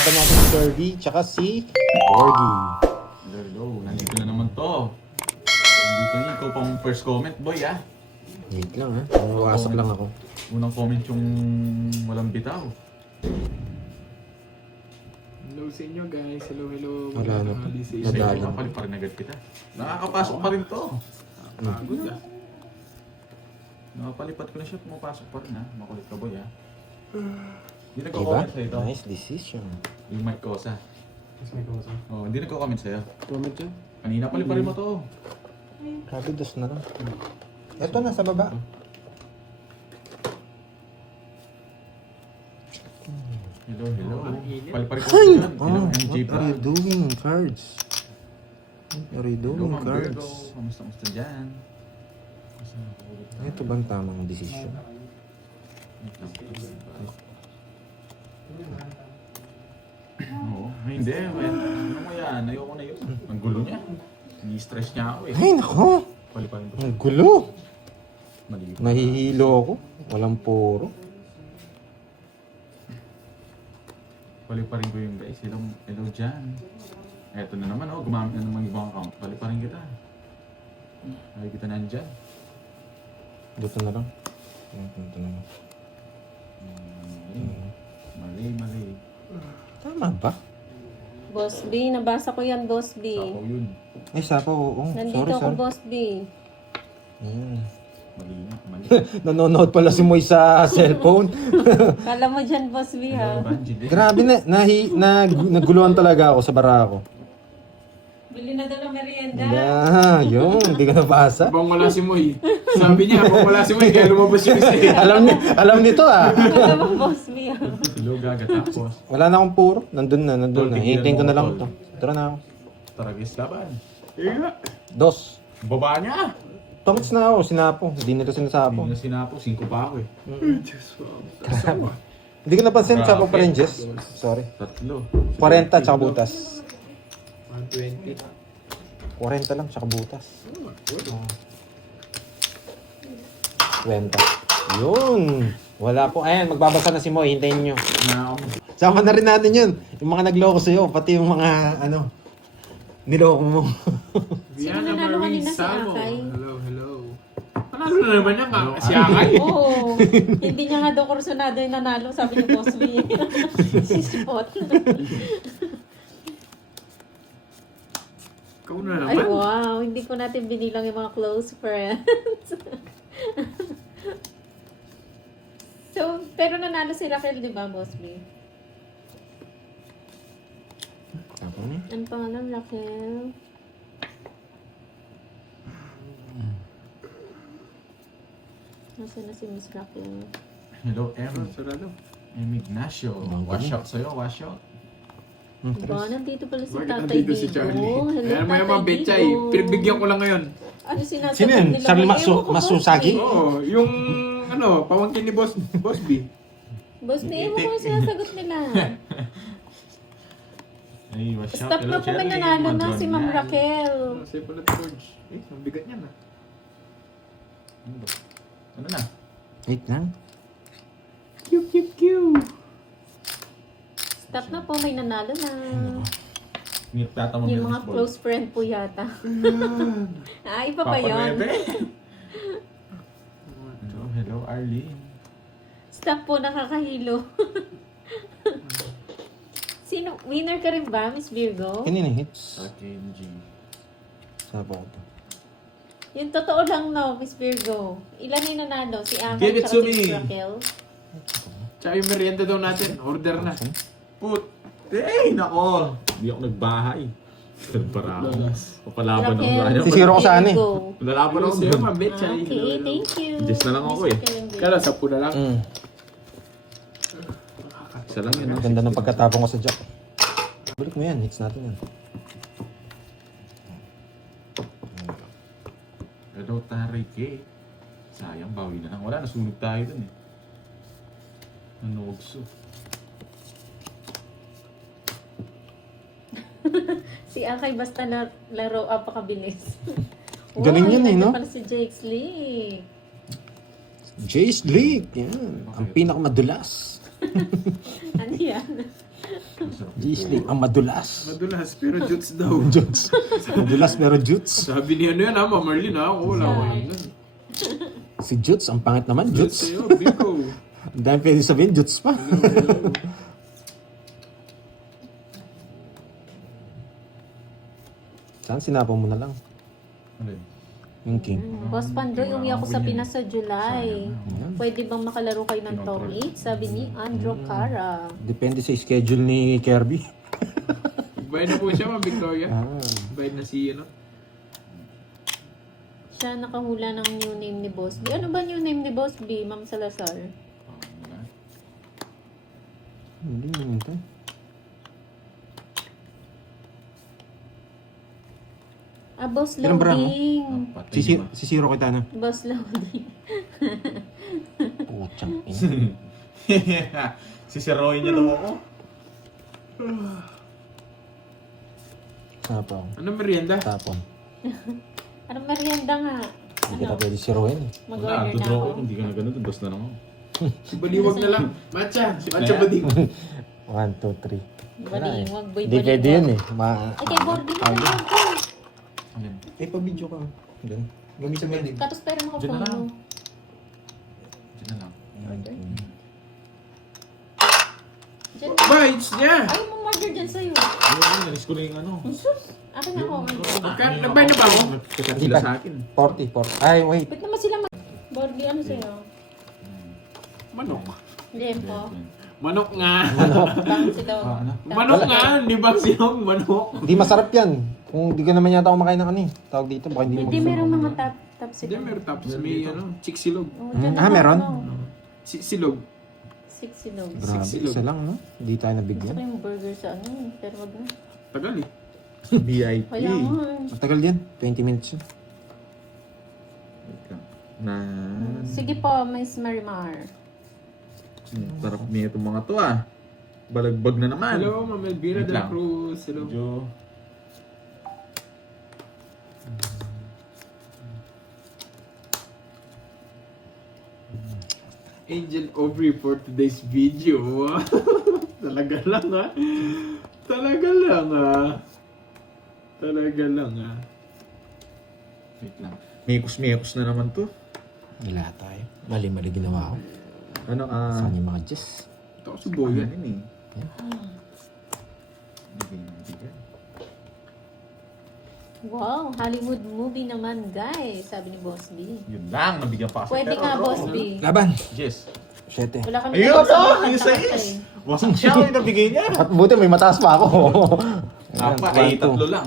Kalaban natin si Kirby, tsaka si Borgie. Hello, nandito na naman to. Nandito na, ikaw pang first comment, boy, ah. Wait lang ha, nawasak lang ako. Unang comment yung walang bitaw. Hello sa inyo guys. Hello, hello. Wala na to. Sige, Nadali. kapalit pa rin agad kita. Nakakapasok pa rin to. Good ah. Nakapalipat ko na siya, pumapasok pa rin, ha. Makulit ka, boy, ha. Hindi Diba? nagko-comment sa'yo ito. Nice decision. Yung Mike Cosa. Mas may kawasan. Oh, hindi nagko-comment sa'yo. Comment dyan. Kanina pala pa rin mo to. Grabe, dos na lang. Ito na sa baba. Hello, hello. Ang init. Paliparin ko Ay! dyan. Hello, Oh, MJ what are you Brad. doing, cards? What are you Hello, doing, Ma'am Virgo. cards? Kamusta dyan? Ito bang tamang decision? Oo. Ay, hindi. Ano mo yan? Ayoko na yun. Ang gulo niya. Ni-stress niya ako eh. Ay, nako! Paliparin ko. Ang gulo! Mali. Nahihilo ako. Walang puro. Paliparin ko yung guys. Hello, hello dyan. Eto na naman oh. Gumamit na naman ibang account. Paliparin kita. Ay, kita nandyan. Dito na lang. Dito na lang. Mali, mali. Tama ba? Boss B, nabasa ko yan, Boss B. Sakaw yun. Ay, sapo, oo. Nandito Sorry, ako, sorry. Boss B. Mali nga, mali. Nanonood pala si Moy sa cellphone. Kala mo dyan, Boss B, ha? Grabe na, naguluhan talaga ako sa barako. Bili na daw ng merienda. Yun, hindi ka nabasa. Habang wala si Moy. Sabi niya, habang wala si Moy, kaya lumabas yung isa. alam nito ah. Kala mo, Boss B, ha? Hello, gaga tapos. Wala na akong puro. Nandun na. Tol, Hintayin ko na lang tol. to. Tara na ako. Taragis laban. Dos. Baba niya. Tongs na ako, sinapo. Hindi nito sinasapo. Hindi na sinapo, 5 pa ako eh. Hindi ko napansin, sapo pa rin, Grabe. Jess. Sorry. Tatlo. 40 tsaka butas. 120. 40 lang tsaka butas. 20. Yun. Wala po. Ayan, magbabasa na si Moy. Hintayin nyo. Sama na rin natin yun. Yung mga nagloko sa'yo, pati yung mga, niloko mo. Viana nanalo Marie kanina si Samo. Akay? Hello, hello. Panalo na naman yan ka. Si Akay. Oo. Hindi niya nga daw kursunado yung nanalo, sabi ni Boss B. Si Spot. Ikaw na Ay, naman. wow. Hindi ko natin binilang yung mga close friends. So, pero nanalo si Raquel, di ba, Boss B? Sapo na. Ano pangalan, Raquel? Nasaan na si Miss Raquel? Hello, M. Sarado. M. Ignacio. Wash out sa'yo, wash out. Diba, nandito pala si Bakit Tatay nandito si Digo. Charlie? Hello, Ayan mo yung mga Tatay betchay. Digo. Pinagbigyan ko lang ngayon. Ano sinasagot Sino yan? nila? Sabi Ewan ko, masusagi? Boss B. Oo, yung pamangkin ni Boss B. Boss B, ewan ko yung sinasagot nila. Ay, wash out. Stop na po, may nanalo na si Ma'am Raquel. Sa'yo pala George. Ang bigat niyan ah. Ano na? Wait lang. Q. Stop na po, may nanalo na. Nirtata mo Yung mga close friend po yata. Iba pa yun. Hello, Arlene. Stop po, nakakahilo. Sino? Winner ka rin ba, Miss Virgo? Kanina hits. Akin, G. Sapo ko to. Yung totoo lang, no, Miss Virgo. Ilan yung nanalo? Si Akay Give it tsaka to si me. Miss Raquel? Tsaka yung merienda daw natin. Order na. Put! Eh, nako! Hindi ako nagbahay. Para ako. Papalaban ako sa ano. Sisiro ko saan eh. Virgo. Lalaban ako Sa'yo, doon. mga betchay. Okay, thank you. Just na lang ako Miss eh. Raquel and Virgo. Kala, 10 na lang. Isa lang yun. no? Ganda ng pagkatapong ko sa jack. Balik mo yan, hits natin yan. Hello, Tarike. Sayang, bawi na lang. Wala, nasunog tayo dun eh. Nanugso. Si Akay basta na laro, apakabilis. Galing yun eh, no? Para si Jake Lee. Jace League, yan. Ang pinakamadulas. Ano yan? Masarap G-Slim, ang madulas. Madulas, pero jutes daw. Jutes. Madulas pero Jutes. Sabi ni ano yan ha, Ma'am Marlene ha. Ako wala ko yun. Si Jutes, ang pangit naman, Jutes Jutes. sa'yo, Biko. Ang dami pwede sabihin, Jutes pa. Saan sinapa mo na lang? Alin? Yung king. Boss Pandoy, uwi ako sa Pinas sa July. Ayan. Pwede bang makalaro kayo ng Tom 8? Sabi ni Andro Cara. Depende sa schedule ni Kirby. Bayad na po siya, Ma'am Victoria. Ah. Bayad na si ano. Siya nakahula ng new name ni Boss B. Ano ba new name ni Boss B, Ma'am Salazar? Hindi naman ito. Boss Ilan ba Loading. Si Zero kita na. Boss Loading. Puchang ina. Sisiroin niya daw ako. Sapang. Ano merienda? Tapon. Anong merienda nga? Hindi kita pwede siruin. Wala, Mag-order na draw ako. ko. Hindi ka na ganun. Dos na lang ako. Baliwag na lang. Matcha. Matcha bading. 1, 2, 3. Baliwag, boy, Hindi pwede yun eh. Ay, kay Bordy na lang ako. Alin? Eh, pa-video ka. Doon. Gamitin mo yun. Katos pero mga Diyan na lang. phone mo. Diyan na lang. Diyan. Bites niya. Ayaw mo murder dyan sa'yo. Ayun, nalis ko na yung ano. Jesus! Akin na ako. Nagbayad na ba ako? Nagkakat Hindi sila pa. sa akin. 40. Ay, wait. Wait naman sila Bordy, ano sa'yo? Manok. Lempo. Manok nga. Bang sila. Ano? Manok nga. Di ba silong manok? Hindi masarap yan. Kung di ka naman yata kumakain ng ano eh. Tawag dito, baka hindi mo Hindi, gusto. meron mga top Hindi, sila. meron tapos may ano, chiksilog. Oh, dyan Ah, ako, meron? ano, Silog. 6 silog. Grabe, Silog. isa lang, no? Hindi tayo Gusto nabigyan. ko yung burger sa ano, pero wag na. Tagal eh. VIP. Kaya nga. Matagal yan. 20 minutes yun. Wait lang. Na... Sige po, Miss Marimar. Sarap niya itong mga to ah. Balagbag na naman. Hello, Ma'am Elvira Wait de la lang. Cruz. Hello. Medyo... Angel Aubrey for today's video. Talaga lang ha. Talaga lang ha. Talaga lang ha. Wait lang. Mekos na naman to. Wala tayo. Mali-mali ginawa ko. Ano Saan yung mga Diyos? Ito ako si Boyan. Ano yun eh. Bigay na bigay. Wow, Hollywood movie naman, guys. Sabi ni Boss B. Yun lang, nabigyan pa kasi. Pwede Pero, nga, bro, Boss B. Laban! Yes. 7. Wala kami Ayun, nabasa oh! ng Yung kanta sais! eh. Wasak siya yung nabigay niya. At buti may mataas pa ako. Apa, ay tatlo lang.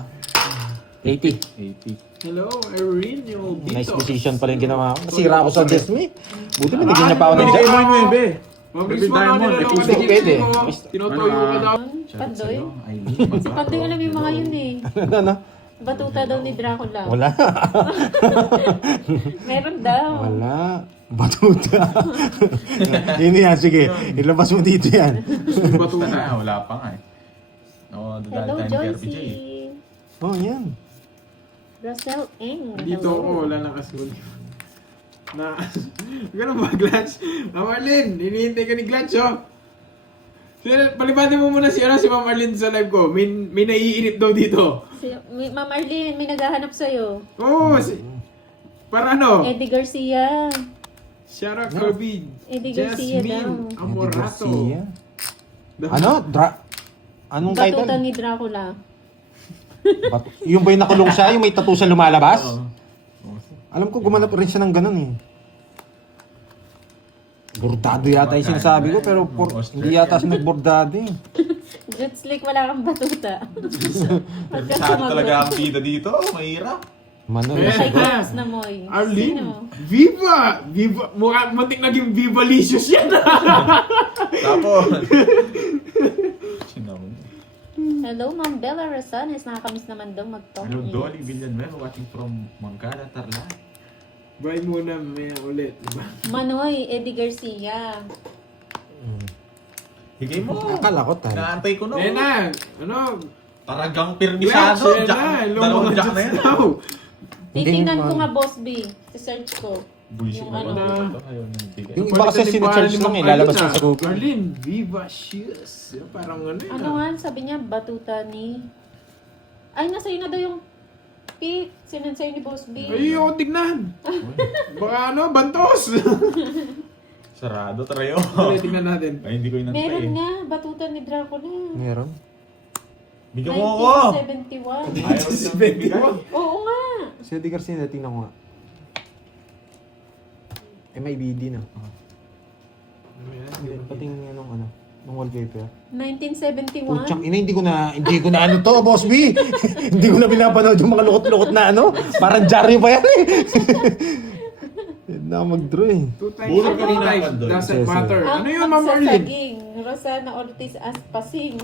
80. 80. Hello, Irene, yung dito. Nice decision pala yung ginawa ko. Nasira ako sa Diyos me. Buti binigyan niya pa ako ng Binigay Diyos. mo yung be. Mabilis mo Diamond, na ito nila pwede. Tinutuyo ka daw. Pandoy? Aileen, Si Pandoy alam yung mga yun eh. Ano? Batuta daw ni Dracula. Wala. Meron daw. Wala. Batuta. Yun yan, sige. Ilabas mo dito yan. Batuta na, wala pa nga eh. Oo, Hello, dadaan tayo kay RPJ. Joycey. Oh, yan. Russell Eng. Dito ako, wala nang asul. Na, ganun ba, Glantz? Ma'am Arlene, hinihintay ka ni Glantz, oh. Palibatin mo muna si Ma'am Arlene sa live ko. May naiinip daw dito. Ma'am Arlene, may naghahanap sa'yo. Oo, para ano? Eddie Garcia. Shara Kirby. Eddie Garcia daw. Jasmine Amorato. Garcia. Ano? Anong title? Batuta ni Dracula. Yung ba yung nakulong siya? Yung may tattoo siya lumalabas? Oo. Alam ko, gumanap rin siya ng ganun eh. Bordado yata yung sinasabi ko, pero hindi yata siya nagbordado eh. Juts like wala kang batuta. Pagka Saan sumagot. talaga ang bida dito? Mahirap. Manoy. Eh. Kay Glantz na moy. Arlene, Sino? Viva! Viva! Mukha matik naging Viva Licious yan. Tapos. Sinaw. Hello, Ma'am Bella Rasanes. Nakakamiss naman daw mag-talk. Hello, Dolly Villanueva watching from Mangkada, Tarlac. Bye muna, may ulit. Diba? Manoy, Eddie Garcia. Higay mo. Akala ko tayo. Naantay ko no. Ayan na, ano? Taragang Glantz, pirmisado. ayan na. Dalawang jack na yan. Daw. Titingnan Hindi, ko ma'am. nga, Boss B. Search ko. Buisit Yung na ano. lang ito. Ayaw nang bigay. Yung iba kasi sinacharge lang eh, lalabas lang sa Google. Arlene, Viva Shoes. Parang ano yun. Ano nga, sabi niya, batuta ni... Ay, nasa na daw yung pic. Sinansay ni Boss B. Ay, ako tignan. Baka ano, bantos. Sarado, Trayo. Dali, tignan natin. Ay, hindi ko inantay Meron eh. nga, batuta ni Dracula. Meron. Bigyan mo ako! 1971. Ayaw nang bigay. Oo nga. Si Eddie Garcia, tingnan ko nga. May BD na. Pati yung ano, ng wallpaper. 1971. Putsang ina, hindi ko na ano to, Boss B. Hindi ko na pinapanood yung mga lukot-lukot na ano. Parang Jaryo pa yan eh. Hindi na ako mag-draw eh. 2 times Bunot two kanina times pa doon. doesn't Yes, matter. Ang Ano yun, Ma'am Arlene? magsasaging, Rosana Ortiz Aspasing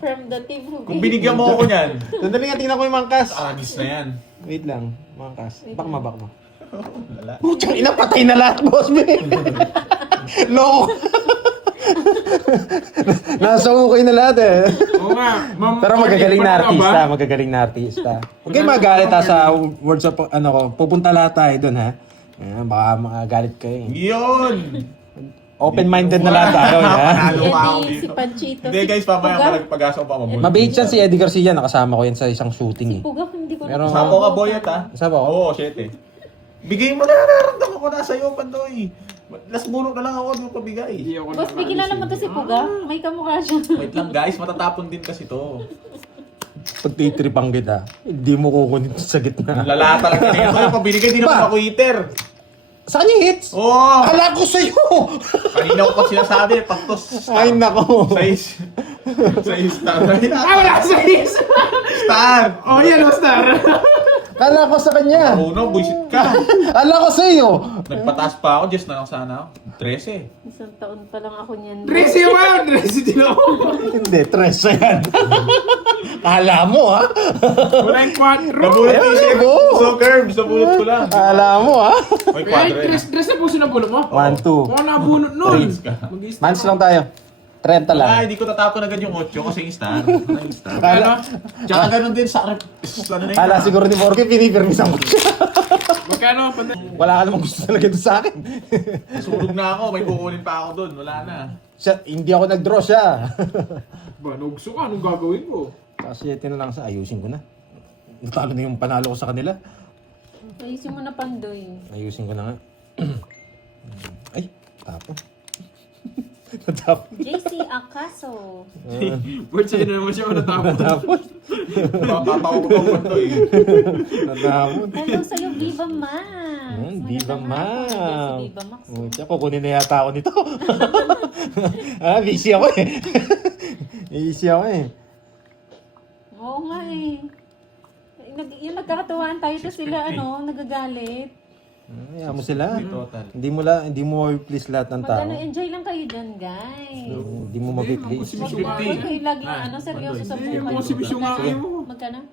from the team who Kung binigyan mo ako niyan, Sandali nga, tingnan ko yung mangkas. anis na yan. Wait lang, mangkas. Bak mo. Lala. Putsang ina, patay na lahat, Boss B. Loko. Nasa ukay na lahat eh. Oo nga, Ma'am Pero magagaling na Arlene, artista, pa ba? magagaling na artista. Huwag kayo magalit ha sa words of, ano ko, pupunta lahat tayo dun ha. Ayan, baka magalit kayo eh. Yun! Open-minded na lahat tayo ha. Panalo pa ako Eddie, si dito. Panchito. Hindi guys, mamaya Puga. pag-asa ko pa mabulot. Mabait yan si Eddie Garcia, nakasama ko yan sa isang shooting eh. Puga, hindi ko Pero- Sapo ka boyot ha? Sapo ako? Oo, 7. Bigay mo na, nararamdaman ko na sa'yo, Pandoy. Last bunot na lang ako, di mo pabigay. Hindi ako Boss, bigyan naman to si Puga. May kamukha siya. Wait lang guys, matatapon din kasi to. Pag titripang kita, hindi mo kukunin sa gitna. Lalata lang din ito. Yung pabinigay, di naman Ba? ako eater. Saan yung hits? Oo! Akala ko sa'yo! Kanina ko pa sinasabi, paktos. Ay nako. Size star. Ah, wala sa is! Star! Oh, yan, Star. Akala ko sa kanya. Uno, buisit ka. Akala ko sa'yo. Nagpataas pa ako, just na lang sana ako. 13. Isang taon pa lang ako niyan. Tracy man! Tracy din ako. Hindi, 13 yan. Akala mo ha? Wala yung 4. Nabulot ko isip. Go! So curbs, nabulot ko lang. Akala mo ha? May Ay, 4 dress na po sinabulot mo? 1, 2. Oo, nabunot nun. Trace ka. Mag-i-start Mans lang tayo. 30 lang. Ah, hindi ko tatapon agad yung 8 kasi yung star. Ano yung star? Akala, Tsaka ganun din sa ano na yun. akala siguro ni Borge, pinipirmisan ko siya. Magkano? Panda? Wala ka namang gusto talaga doon sa akin. Sunog na ako, may kukunin pa ako doon. Wala na. Siya, hindi ako nag-draw siya. Ba, nugso ka. Anong gagawin ko? Kasi ito na lang sa ayusin ko na. Natalo na yung panalo ko sa kanila. Ayusin mo na, Pandoy. Ayusin ko na nga. Ay, tapon. Natapon. JC Acaso. Word sa'yo na naman siya natapos. Natapon. Papatawa ko pa ito eh. Natapon. Hello sa'yo, Viva Max. Viva Magandang Max. hapon. Si Viva Max. Oh, tiyan, kukunin na yata ako nito. Busy ako eh. Busy ako eh. Oo nga eh. Yung nagkakatuwaan tayo to sila, nagagalit. Ayaw mo sila. Total. Hindi mo please lahat ng tao. Enjoy lang kayo dyan, guys. Hindi mo mag-please. Hindi, Huwag kayo lagi seryoso sa Hindi, buhay. kung si Bisyo nga kayo mo. Magkano?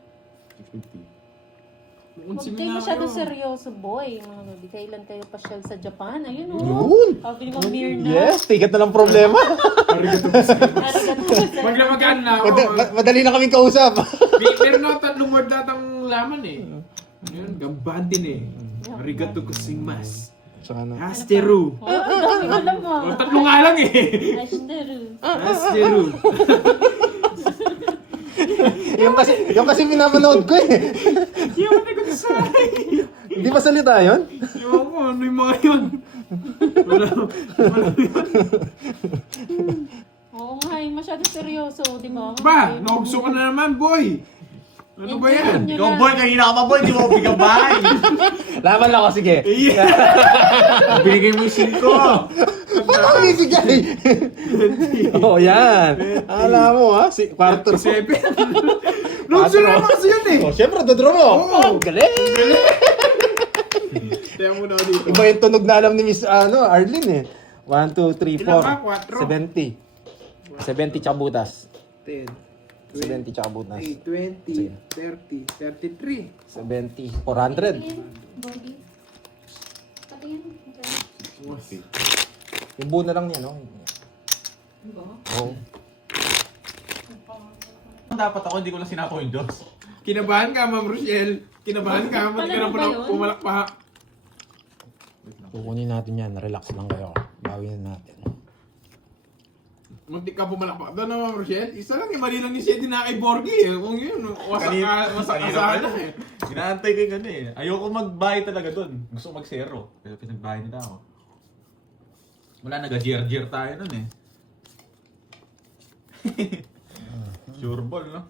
50. Huwag kayo masyado seryoso, boy. Di kailan kayo pasyal sa Japan. Ayun, Yun! Sabi ni Ma'am Mirna. Yes, tigat na lang problema. Maglamagan na ako. Madali na kaming kausap. Meron na 3 word datang laman eh. Yun, gambantin eh. Arigato gozaimasu. Saka na. Asteru. Oh, ang dami alam mo. Oh, 3 nga lang eh. Ashderu. Asteru. Yung kasi pinapanood ko eh. Hindi ako nagkakasay. Hindi ba salita yun? Ewan ko, ano yung mga yun? Wala yun. Oo nga, masyado seryoso, di ba? Ba, naugso ka na naman, boy. Ano ba yan? Ikaw boy, kanina ka pa boy, di mo bigabay. Laban lang ako, sige. Binigay mo yung 5. Ano yung sigay? Oo, yan. Alam mo ha, quarter. 7. Naugso na naman kasi yun eh. Oh, syempre, dodraw mo. Oo. Galing. Kaya muna ako dito. Iba yung tunog na alam ni Miss Arlene eh. 1, 2, 3, Ilan ka? 4? 4. 70 tsaka butas. 10, 70 tsaka butas. 20, 30, 33. 70. 400. Bobby. Pati yan. Yung buo na lang niya, no? Oo. Dapat ako, hindi ko lang sinako yung Diyos. Kinabahan ka, Ma'am Rochelle. Kinabahan ka, ba't ka Alam mo ba na yun? pumalakpak? Wait lang. Kukunin natin yan. Relax lang kayo. Bawin natin. Muntik ka pumalakpak doon naman, Rochelle. Isa lang, mali lang yung shade na kay Borgie. Kung yun, wasak ka sana eh. Inaantay ko yung ano eh. Ayoko magbahay talaga doon. Gusto ko mag-zero. Kaya pinagbahay nila ako. Wala, nag-jeer-jeer tayo nun eh. Sure ball, no?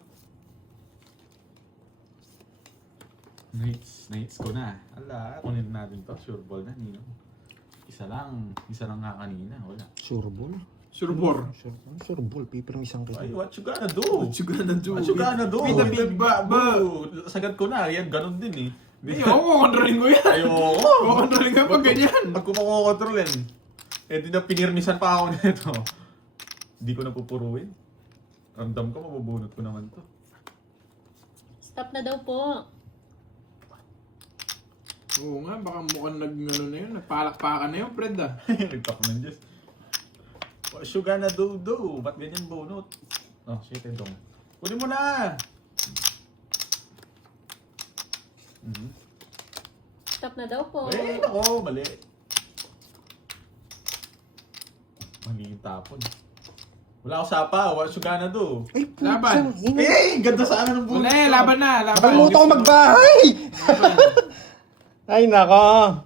Nights ko na. Ala, kunin natin to. Sure ball na, Nino. Isa lang nga kanina. Wala. Surbol? Surbor. Surbol. Paper ng isang Ay, kito. what you gonna do? What you gonna do? What you gonna do? With the big ba? Sagad ko na. Yan, ganun din eh. Hindi, ako kukontrolin ko yan. Ayoko. Kukontrolin ko pag ganyan. Pag kumakokontrolin, eh di na pinirmisan pa ako nito. Hindi ko na pupuruin. Ramdam ko, mabubunot ko naman to. Stop na daw po. Oo nga, baka mukhang nag-ano na yun. Nagpalakpakan na yun, Fred ah. Nagtako ng Diyos. What you gonna do? Ba't ganyan bunot? Oh, shit, ito. Kunin mo na! Stop na daw po. Eh, nako, mali. Mali yung tapon. Wala ako sapa. What you gonna do? Ay, Laban. Eh, ganda sana ng bunot. Wala eh, laban na. Laban. Nakalimutan ko magbahay! Ay, nako.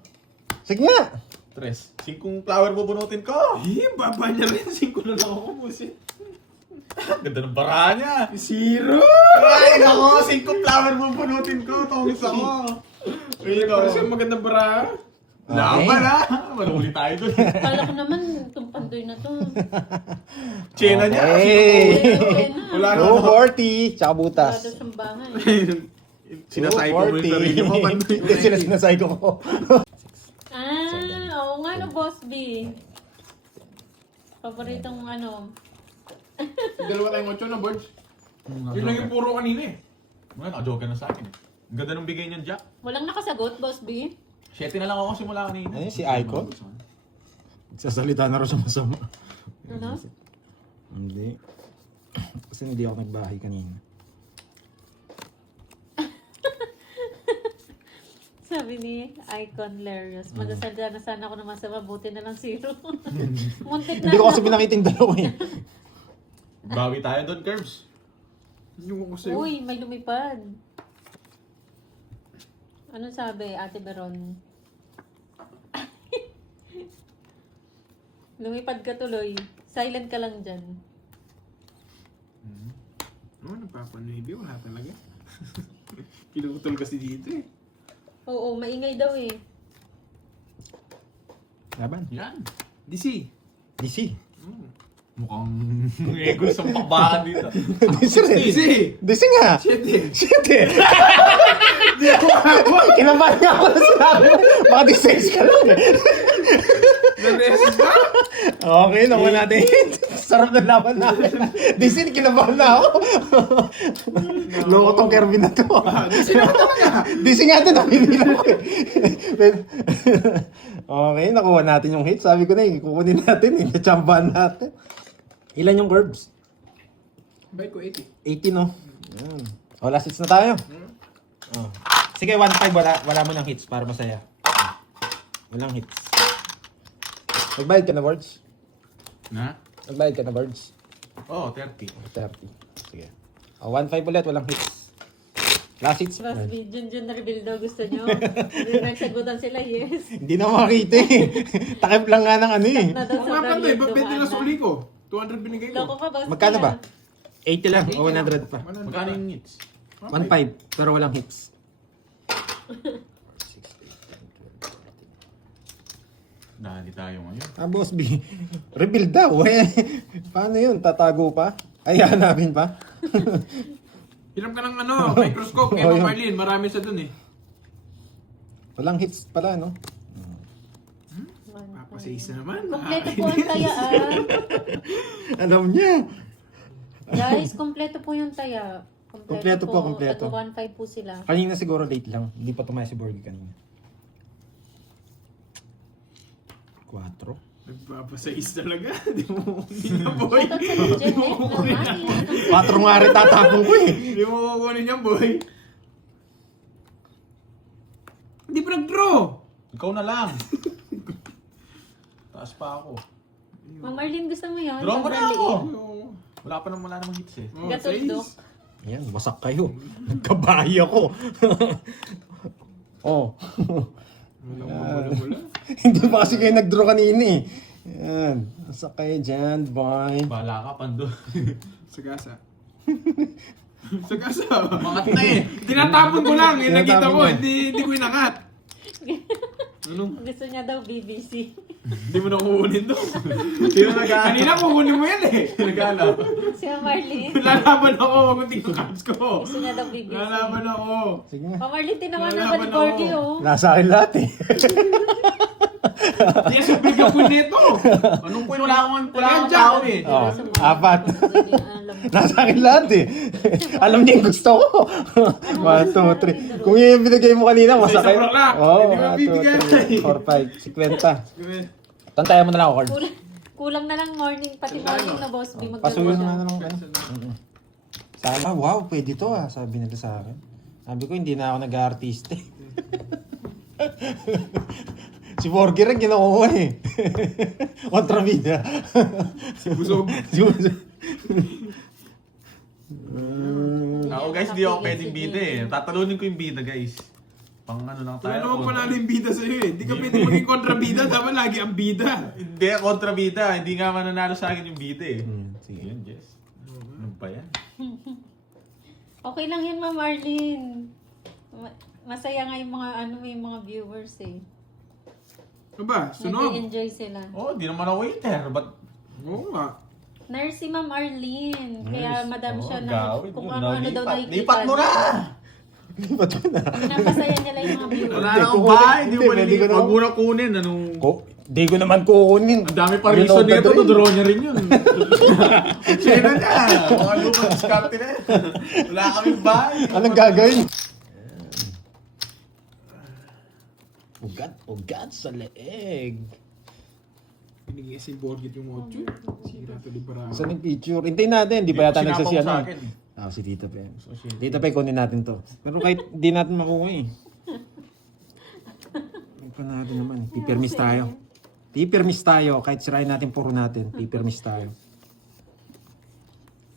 Sige nga. Tres. 5 flower bubunutin ko. Eh, baba niya rin. 5 na lang ako, busi. Ganda ng bara niya. 0! Ay, nako, 5 flower bubunutin ko. Tongis ako. Ayun Para ako. siyang magandang bara. Laban ha. Maluli tayo dun. Kala ko naman, itong pandoy na to. Chena niya. Okay. Wala na. Go 40. Tsaka butas. Wala daw siyang bahay. Sinasay ko mo yung sarili mo. Hindi sila sinasay ko. Oo nga no, Boss B. Paboritong ano. Dalawa tayong 8 na boards. Yun lang yung puro kanina eh. Mga naka-joker na sa akin eh. Ang ganda nung bigay niyan, Jack. Walang nakasagot, Boss B. 7 na lang ako simula kanina. Ano yun, si Icon? Nagsasalita na rin siya masama. Ano? Hindi. Kasi hindi ako nagbahay kanina. Sabi ni Icon Larios, magsasalita na sana ako ng masama, buti na lang 0. Muntik na. Hindi ko kasi pinakita yung dalawa eh. Bawi tayo doon, Curbs. Yung ko sa'yo. Uy, may lumipad. Anong sabi, Ate Beron? Lumipad ka tuloy. Silent ka lang dyan. Oo, nagpapanaybi. Wala talaga. Pinutol kasi dito eh. Oo, maingay daw eh. Laban. Yan. DC. DC. Mukhang ego sa pakbakan dito. DC rin. DC! DC nga. 7! Shit eh. Kinabahan nga ako na sinabi. Baka D6 ka lang eh. Naresis ba? Okay, naman natin. Sarap na laban natin. DC, kinabahan na ako. Loko tong Kirby na to. DC na talaga. DC nga ito, namimila ko eh. Okay, nakuha natin yung hit. Sabi ko na eh, kukunin natin eh. Nachambahan natin. Ilan yung curves? Bike ko 80. 80 no? Yan. O, last hits na tayo. Oh. Sige, 1-5. Wala mo ng hits para masaya. Walang hits. Nagbayad ka na, Birds? Na? Nagbayad ka na, Birds? Oh, 30. 30. Sige. O, 1-5 ulit. Walang hits. Last hits. Boss B, Junjun na reveal daw gusto nyo. Hindi nagsagutan sila, yes. Hindi na makita eh. Takip lang nga ng ano eh. Na daw Oo nga pala, value, ba't pwede dumaan na na. sa uli ko? 200 binigay ko. Loko ka, Boss B. Magkano ba? ah. 80 lang o 100 pa. Magkano yung hits? 1-5 pero walang hits. Dali tayo ngayon. Ah, Boss B. Reveal daw eh. Paano yun? Tatago pa? Ay, hanapin pa? Hiram ka ng ano, microscope kay Oh, Ma'am yun. Marlene. Marami sa dun eh. Walang hits pala, no? Papasayis na naman. Kompleto po ang taya, ah. Alam niya. Guys, kompleto po yung taya. Kompleto po, kompleto. At 1.5 po sila. Kanina siguro late lang. Hindi pa tumaya si Borgie kanina. 4. Nagpapasayis talaga. Di mo kukunin yan, boy. Shoutout sa Jeanette naman. 4 nga rin tatapong ko eh. Di mo kukunin yan, boy. Hindi pa nag-draw. Ikaw na lang. Taas pa ako. Ma'am Arlene, gusto mo yun? Draw mo na Sobrang ako! liit. Wala namang hits eh. Oh, Gatuldok. seis. Yan, wasak kayo. Nagkabahay ako. oh. Wala. Hindi pa kasi kayo nag-draw kanina eh. Yan. Wasak kayo dyan, boy. Bala ka, Pando. Sagasa. Sagasa. Mangat na eh. Tinatapon ko lang. Yung nakita Tinatapon ko. niya. Hindi ko inakat. Anong? Gusto niya daw BBC. Hindi mo na kukunin to. Sino nag-aanap? Kanina kukunin mo yan eh. Nag-aanap? Si Ma'am Arlene. Lalaban ako. Wag mo tingin cards ko. Gusto niya daw BBC. Lalaban ako. Sige nga. Ma'am Arlene, tinawanan Wala ko ba ni na Borgie, ako? oh. Nasa akin lahat eh. Hindi kasi bigyan ko nito. Anong point? Wala akong Yan, tao eh. Oh, Sa mga- apat. Hindi niya alam. Nasa akin lahat eh. Alam niya yung gusto ko. 1, 2, 3. Kung yung binigay mo kanina, masakay. Isa-isa lang. Oo, Hindi mo bibigyan. 1, 2, 3, 4, 5, 50. Tantayan mo na lang ako, Carl. Kulang na lang morning, pati morning na boss B. Pasuyo Magdalawa na siya. lang ano. Sabi, wow, pwede to ah. Sabi nila sa akin. Sabi ko, hindi na ako nag-artiste. Si Borgie rin ginakuha eh. Kontrabida. Busog. Si Busog. Ako guys, di ako pwedeng bida eh. Tatalunin ko yung bida guys. Pang ano lang Wala tayo. naman panalo yung bida sa'yo eh. Hindi ka pwede maging kontrabida. Dapat lagi ang bida. Hindi, kontra bida. Hindi nga mananalo sa akin yung bida eh. Sige. Yun, Jess. Ano ba yan? Okay lang yan, Ma'am Arlene. Masaya nga yung mga yung mga viewers eh. Ano ba? Sunog? Nag-enjoy sila. Oh, di naman ako waiter. Ba't Oo nga. Nurse si Ma'am Arlene. Kaya madam siya na gawin kung yun, ano-ano daw lipat. nakikita. Lipat mo na! Ba't mo na? Pinapasaya nila yung mga viewers. Wala Hindi, na akong kukunin- bahay. Hindi hindi, mo pwede ko malilipat. na- Huwag mo na kunin. Anong... Di ko naman kukunin. Ang dami pa You reason know the nito. drill. Draw niya rin yun. Sino niya? Mga lumang diskarte na yan. Wala kaming bahay. Anong gagawin? Ugat sa leeg. Binigay si Borgit yung 8. Sira to libera. Saan yung picture? Hintayin natin. Di pa yata Sinapaw nagsasya sa na. akin. Ah, si Tito Pe. Tito Pe, kunin natin to. Pero kahit di natin makuha eh. Ito natin naman. Pipirmis tayo. Pipirmis tayo. Kahit sirain natin puro natin. Pipirmis tayo.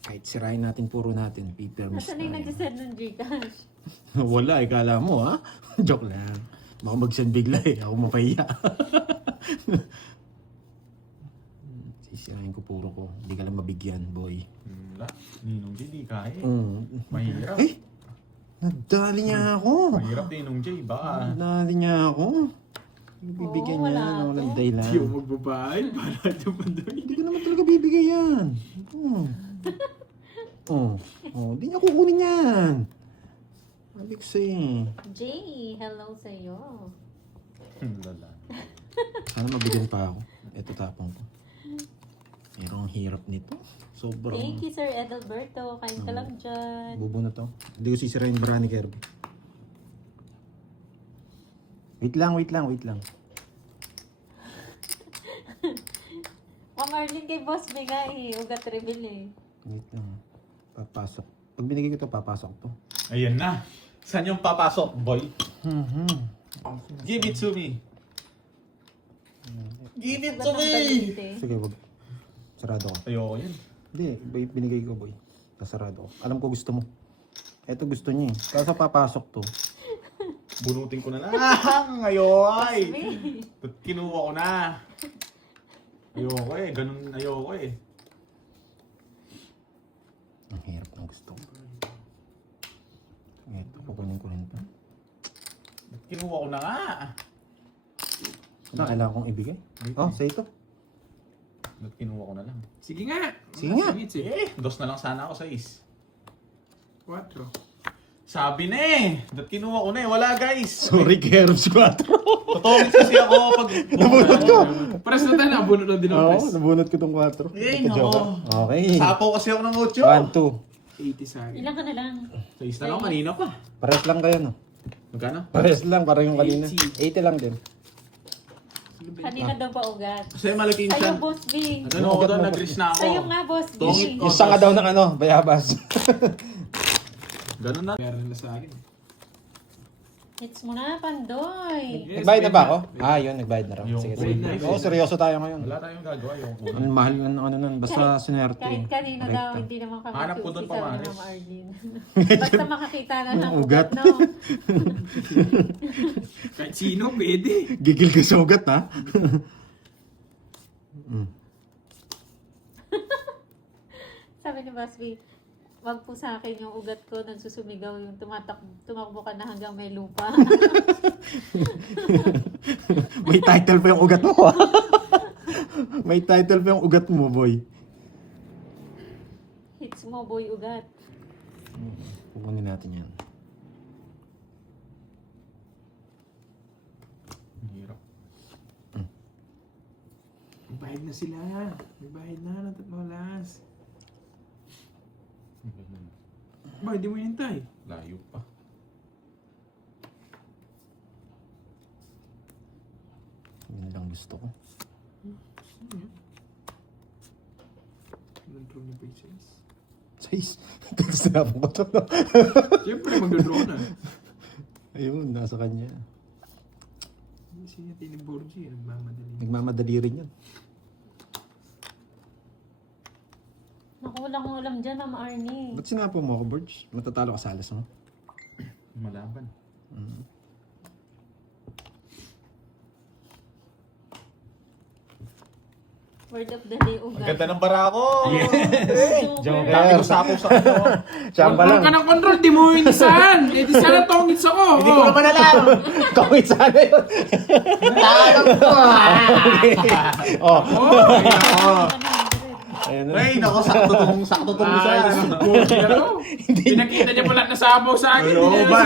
Kahit sirain natin puro natin. Pipirmis Nasaan na yung tayo. nag-send ng Gcash? Wala, ikala mo ha? Joke lang. Baka mag-send bigla eh. Ako mapahiya. Sisirain ko puro ko. Hindi ka lang mabigyan, boy. Wala. Ninong J, di kaya. Mahirap. Eh! Nadali niya ako. Mahirap Ninong J. Baka. Nadali niya ako. Bibigyan Oo, niya. wala Walang to. dahilan. Hindi ako magbabae. Para yung pandoy. Hindi ko naman talaga bibigay yan. Hindi niya kukunin yan. Sabi ko sa'yo. Jay, hello sa'yo. Lala. Sana mabigyan pa ako. Ito tapong ko. Pero ang hirap nito. Sobrang... Thank you, Sir Edalberto. Kain ka lang dyan. Bubo na to. Hindi ko sisirain yung brani Kirby. Wait lang. Ma'am Arlene kay Boss Biga eh. Ugat reveal eh. Wait lang. Papasok. Pag binigay ko to, papasok to. Ayan na. Saan yung papasok, boy? Give it to me. Give it to Ugat ng me! balite. Sige, wag. Sarado ko. Ayoko yan. Hindi, binigay ko, boy. Sasarado ko. Alam ko gusto mo. Ito gusto niya eh. Kaso papasok to. Bunutin ko na lang. Ayoy! Ba't kinuha ko na? Ayoko eh. Ganun ayoko eh. Ang hirap ng gusto ko. Ito, kukunin ko rin to. Ba't kinuha ko na nga? Ano, kailangan kong ibigay? Oh, sa ito. Ba't kinuha ko na lang? Sige nga. Sige nga. Dos na lang sana ako sa is. 4. Sabi na eh. Ba't kinuha ko na eh? Wala guys. Sorry, Kerbs 4. Totoo kasi ako pag... Nabunot ko. Pares na tayo. Nabunod na din ang Oo, press. nabunot ko tong 4. Eh, Ito, joke. nako. Okay. Sapaw kasi ako ng 1, 8. 2. 80 sa akin. Ilan ka na lang? Sa is na lang kanina pa. Pares lang kayo, no? Magkano? Pares lang, parang yung kanina. 80. 80 lang din. Kanina daw pa ugat. Kasi malaki yung Sa'yo, chan. Boss B. Ano ako doon? Nag-risk na ako. Sa'yo nga, Boss B. Tongit. Yung sanga daw ng ano, bayabas. Ganun na. Meron na sa akin. Hits mo na, Pandoy. Yes, Nagbayad na ba wait ako? Yun, nagbayad na raw. Yung Sige, wait sige. na, Oo, seryoso tayo ngayon. Wala tayong gagawa yung Ang mahal ng ano nun, basta sinerte. Kahit kanino daw, Rekta. hindi naman kami Hanap ko doon choosy, pa, sabi ni Maris. Ma'am Arlene. Basta makakita na ng Ugat. ugat, no? Kahit sino, pwede. Gigil ka sa ugat, ha? Sabi ni Basby, wag po sa akin yung ugat ko nagsusumigaw yung tumakbo ka na hanggang may lupa. May title pa yung ugat mo, ha? May title pa yung ugat mo, boy. Hits mo, boy, ugat. Pupunin natin yan. Ang hirap. May bayad na sila. May bayad na. Natapalas. Ba, hindi mo hintay. Layo pa. Yun lang gusto ko. Nag-draw niya pa yung size. Size. Tapos tinapon ko to. Siyempre, mag-draw na. Ayun, nasa kanya. Kasi niya tiniborgi. Nagmamadali. Nagmamadali rin yan. Naku, walang ulam dyan, Ma'am Arnie. Ba't sinapo mo ako, Burge? Matatalo ka sa alas mo? Malaban. Word of the day, ugat. Ang ganda ng bara ko! Joker. Dami ko sapaw sa ano. Tsamba Control ka ng control, di mo inisan. Eh, di sana tongits ako. Hindi ko naman alam! Kawit sana yun. Alam ko! Oh, Oh, ayun na. Ay, nako, sakto tong isa. Pinakita niya pala na sabaw sa akin. Ano ba?